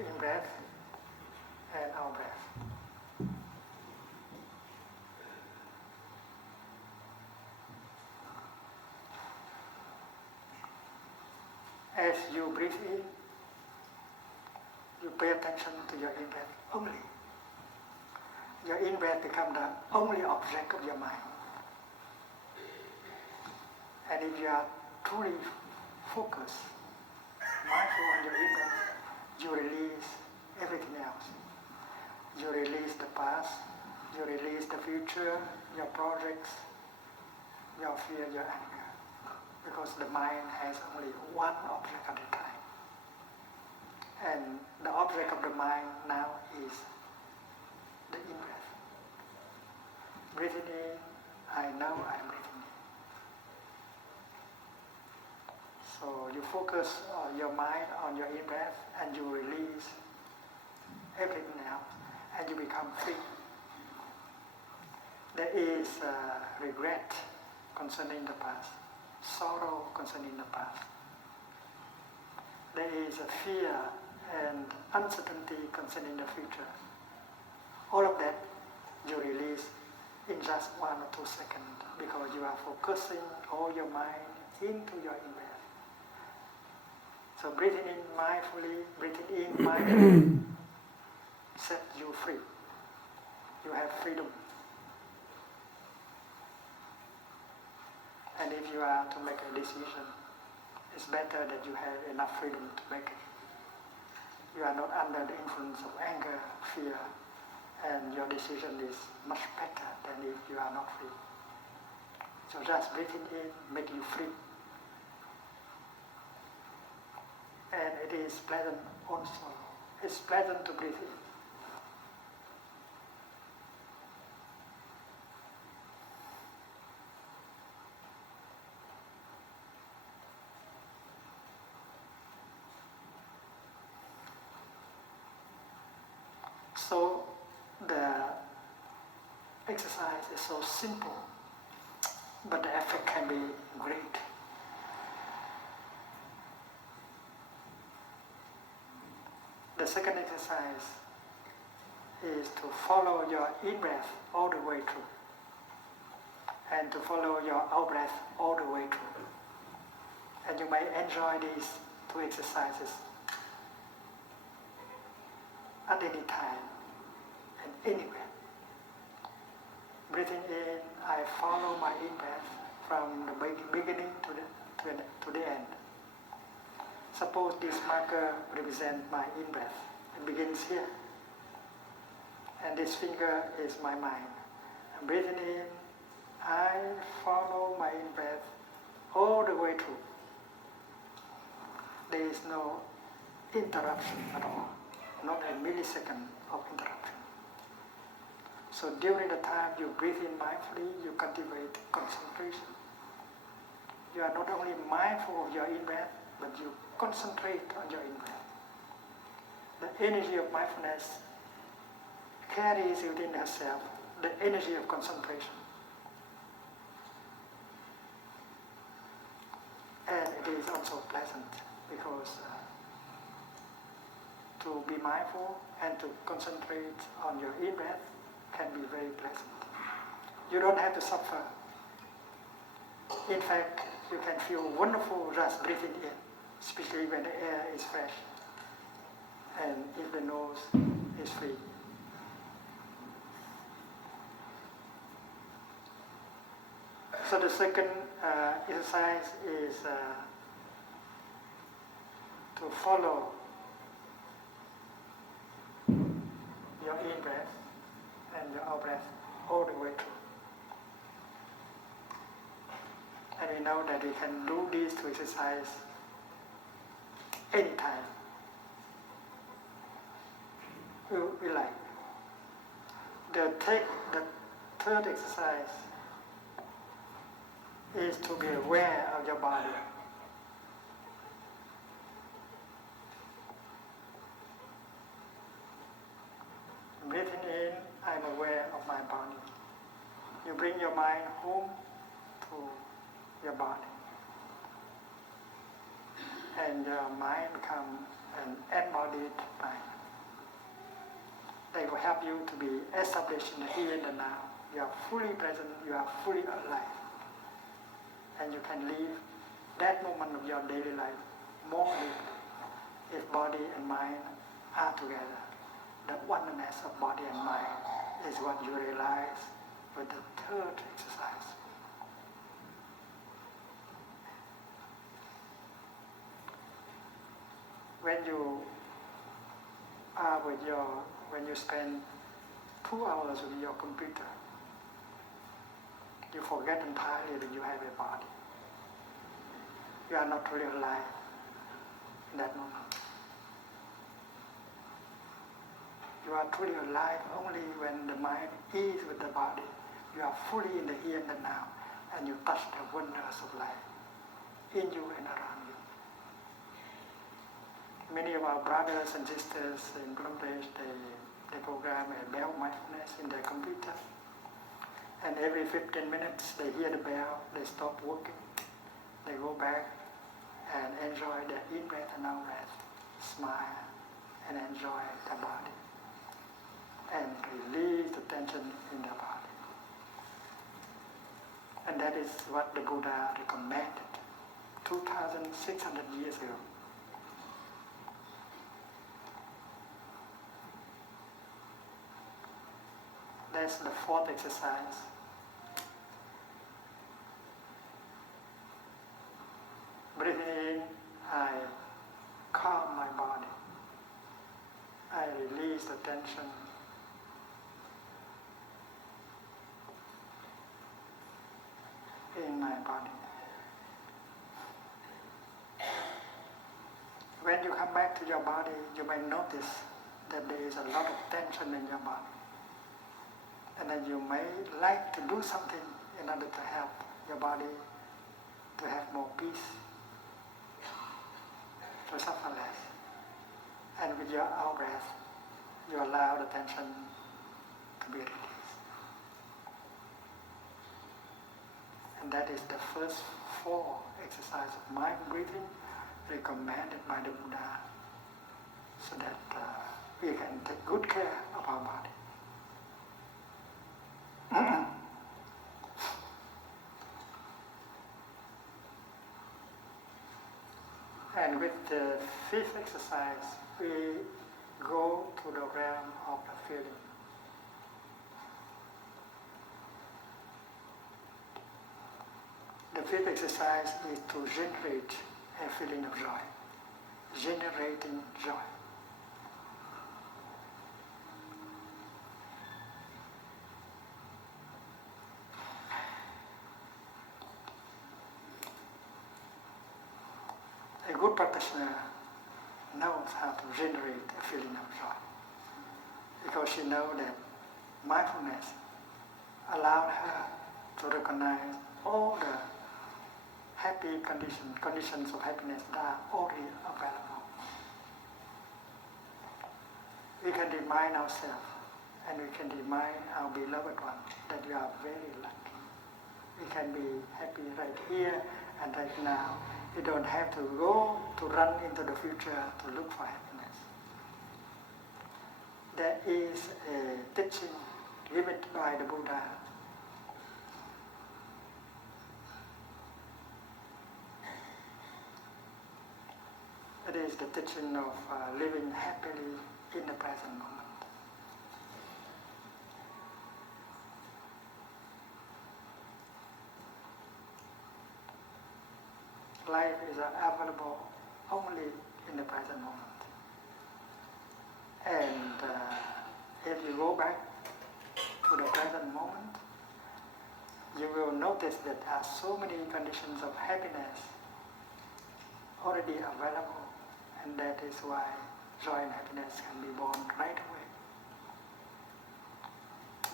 in-breath and out-breath. As you breathe in, you pay attention to your in-breath only. Your in-breath becomes the only object of your mind. And if you are truly focused, mindful on your in-breath, you release everything else. You release the past, you release the future, your projects, your fear, your anger. Because the mind has only one object at a time. And the object of the mind now is the in-breath. Breathing in, I know I'm breathing in. So you focus on your mind, on your in-breath, and you release everything else, and you become free. There is regret concerning the past, sorrow concerning the past. There is a fear and uncertainty concerning the future. All of that you release in just 1 or 2 seconds because you are focusing all your mind into your in-breath. So breathing in mindfully, breathing in mindfully set you free. You have freedom. And if you are to make a decision, it's better that you have enough freedom to make it. You are not under the influence of anger, fear, and your decision is much better than if you are not free. So just breathing in makes you free. And it is pleasant also. It's pleasant to breathe in. So the exercise is so simple, but the effect can be great. The second exercise is to follow your in-breath all the way through and to follow your out-breath all the way through. And you may enjoy these 2 exercises at any time and anywhere. Breathing in, I follow my in-breath from the beginning to the end. Suppose this marker represents my in-breath. It begins here. And this finger is my mind. And breathing in, I follow my in-breath all the way through. There is no interruption at all. Not a millisecond of interruption. So during the time you breathe in mindfully, you cultivate concentration. You are not only mindful of your in-breath, but you concentrate on your in-breath. The energy of mindfulness carries within herself the energy of concentration. And it is also pleasant because to be mindful and to concentrate on your in-breath can be very pleasant. You don't have to suffer. In fact, you can feel wonderful just breathing in, especially when the air is fresh and if the nose is free. So the second exercise is to follow your in-breath and your out-breath all the way through. And we know that we can do these 2 exercises anytime we like. The third exercise is to be aware of your body. Breathing in, I'm aware of my body. You bring your mind home to your body. And your mind becomes an embodied mind. They will help you to be established in the here and the now. You are fully present, you are fully alive. And you can live that moment of your daily life more deeply if body and mind are together. The oneness of body and mind is what you realize with the third exercise. When you are when you spend 2 hours with your computer, you forget entirely that you have a body. You are not really alive in that moment. You are truly alive only when the mind is with the body. You are fully in the here and the now, and you touch the wonders of life in you and around you. Many of our brothers and sisters in Bangladesh, they program a bell mindfulness in their computer. And every 15 minutes they hear the bell, they stop working, they go back and enjoy their in-breath and out-breath, smile and enjoy the body, and release the tension in the body. And that is what the Buddha recommended 2,600 years ago. That's the fourth exercise. Breathing in, I calm my body. I release the tension. In my body. When you come back to your body, you may notice that there is a lot of tension in your body. And then you may like to do something in order to help your body to have more peace, to suffer less. And with your out-breath, you allow the tension to be released. And that is the first 4 exercises of mind breathing recommended by the Buddha, so that we can take good care of our body. And with the 5th exercise, we go to the realm of the feeling. The 5th exercise is to generate a feeling of joy, generating joy. A good practitioner knows how to generate a feeling of joy, because she knows that mindfulness allowed her to recognize all the happy conditions of happiness that are already available. We can remind ourselves and we can remind our beloved one that we are very lucky. We can be happy right here and right now. You don't have to go to run into the future to look for happiness. There is a teaching given by the Buddha. It is the teaching of living happily in the present moment. Life is available only in the present moment. And if you go back to the present moment, you will notice that there are so many conditions of happiness already available, and that is why joy and happiness can be born right away.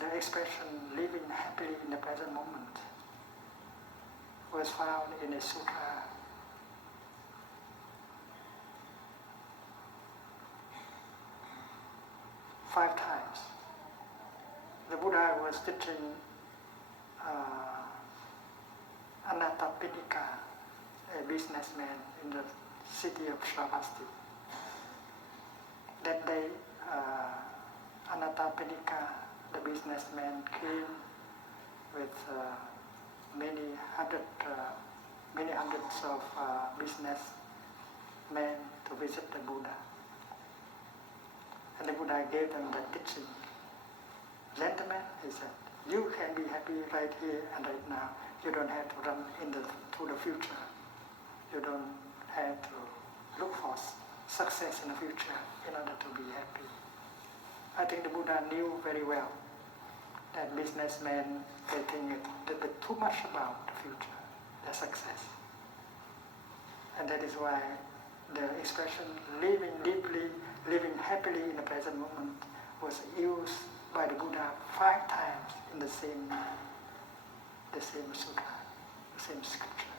The expression living happily in the present moment was found in a sutra five times. The Buddha was teaching Anathapindika, a businessman in the city of Shravasti. That day, Anattapinika, the businessman, came with many hundreds of businessmen to visit the Buddha. And the Buddha gave them the teaching. Gentlemen, he said, you can be happy right here and right now. You don't have to run to the future. You don't have to look for success in the future in order to be happy. I think the Buddha knew very well that businessmen, they think too much about the future, their success. And that is why the expression living deeply, living happily in the present moment was used by the Buddha 5 times in the same sutta, the same scripture.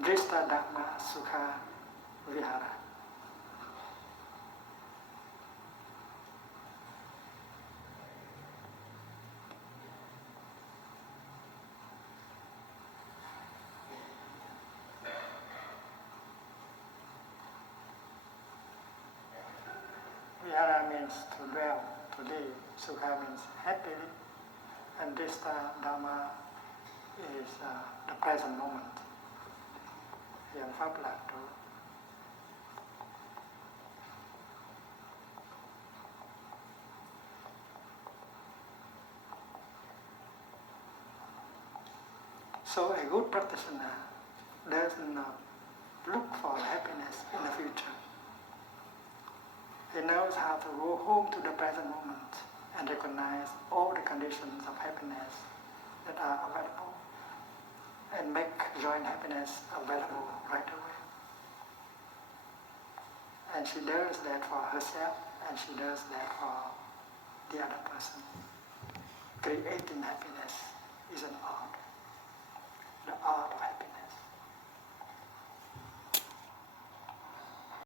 Drista Dhamma Sukha Vihara. Vihara means to dwell, to live. Sukha means happily. And Drista Dhamma is the present moment. Hiện Pháp lạc trú. So a good practitioner does not look for happiness in the future. He knows how to go home to the present moment and recognize all the conditions of happiness that are available and make joy and happiness available right away. And she does that for herself and she does that for the other person. Creating happiness is an art.